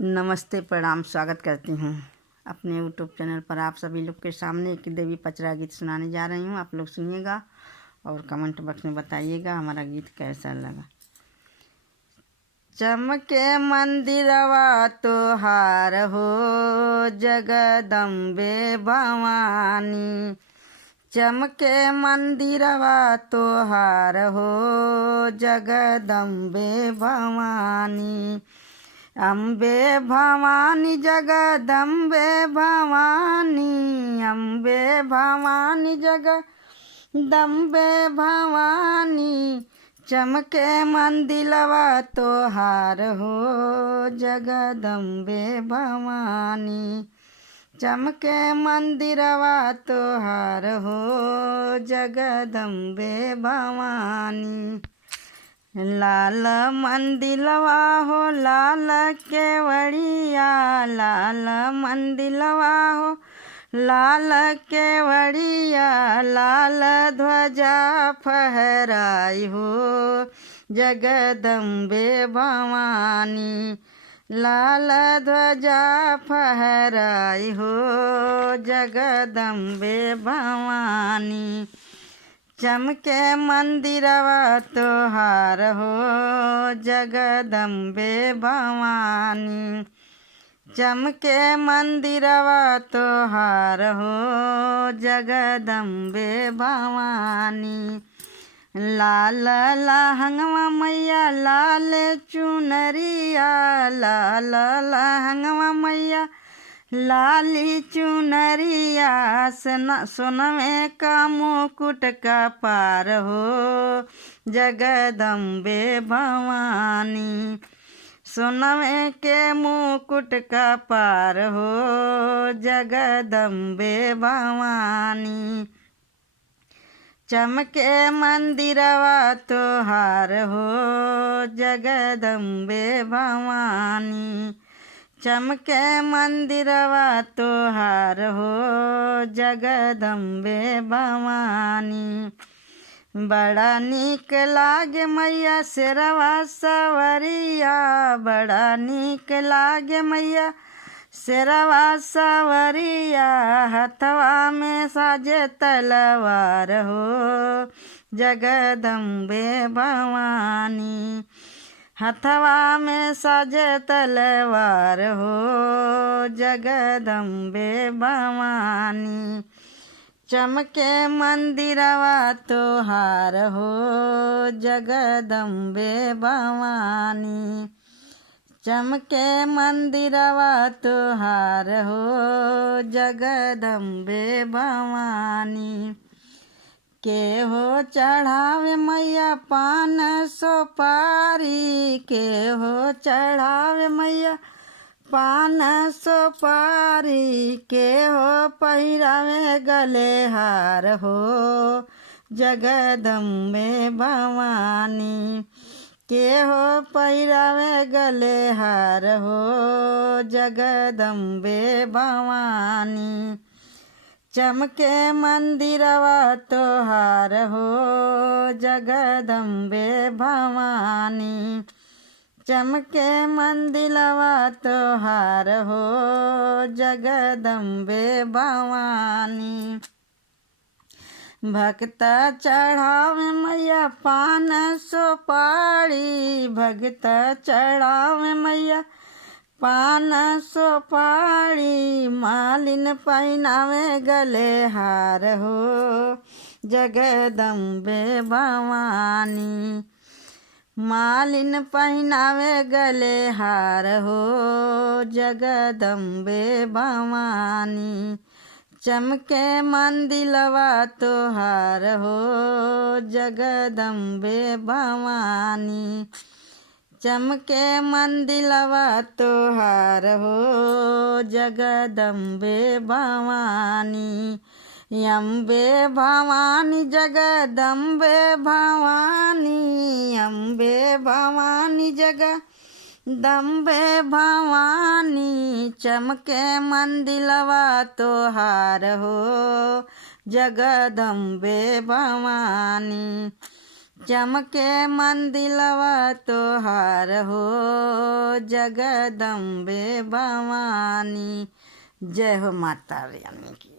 नमस्ते, प्रणाम, स्वागत करती हूँ अपने यूट्यूब चैनल पर। आप सभी लोग के सामने एक देवी पचरा गीत सुनाने जा रही हूँ। आप लोग सुनिएगा और कमेंट बॉक्स में बताइएगा हमारा गीत कैसा लगा। चमके मंदिरवा तोहार हो जगदम्बे भवानी, चमके मंदिरवा तोहार हो जगदम्बे भवानी। अम्बे भवानी जगदम्बे भवानी, अम्बे भवानी जगदम्बे भवानी, चमके मंदिलवा तोहार हो जगदम्बे भवानी, चमके मंदिरवा तोहार हो जगदम्बे भवानी। लाल मंदिलवा हो लाल केवड़िया, लाल मंदिलवा हो लाल केवड़िया, लाल ध्वजा फहराई हो जगदम्बे भवानी, लाल ध्वजा फहराई हो जगदम्बे भवानी। चमके मंदिरवा तोहार हो जगदम्बे भवानी, चमके मंदिरवा तोहार हो जगदम्बे भवानी। लाल लहंगवा मैया लाल चुनरिया, लाल लहंगवा मैया लाली चुनरिया, सोनमे का मुकुट का पार हो जगदम्बे भवानी, सोनमे के मुकुट का पार हो जगदम्बे भवानी। चमके मंदिरवा तोहार हो जगदम्बे भवानी, चमके मंदिरवा तोहार हो जगदम्बे भवानी। बड़ा नीक लागे मैया शेरवा सवरिया, बड़ा नीक लागे मैया शेरवा सवरिया, हथवा में साजे तलवार हो जगदम्बे भवानी, हथवा में साजे तलवार हो जगदम्बे भवानी। चमके मंदिरवा तोहार हो जगदम्बे भवानी, चमके मंदिरवा तोहार हो जगदम्बे भवानी। के हो चढ़ावे मैया पान सुपारी, के हो चढ़ावे मैया पान सुपारी, के हो पहिरावे गले हार हो जगदम्बे भवानी, के हो पहिरावे गले हार हो जगदम्बे भवानी। चमके मंदिरवा तोहार हो जगदम्बे भवानी, चमके मंदिरवा तोहार हो जगदम्बे भवानी। भक्त चढ़ावे मैया पान सुपारी, भक्त चढ़ावे मैया पान सुपारी, मालिन पहिनावे गले हार हो जगदम्बे भवानी, मालिन पहिनावे गले हार हो जगदम्बे भवानी। चमके मंदिलवा तोहार हो जगदम्बे भवानी, चमके मंदिलवा तोहार हो जगदम्बे भवानी। अम्बे भवानी जगदम्बे भवानी, अम्बे भवानी जगदम्बे भवानी, चमके मंदिलवा तोहार हो जगदम्बे भवानी, चमके मंदिलवा तोहार हो जगदम्बे भवानी। जय हो माता रानी की।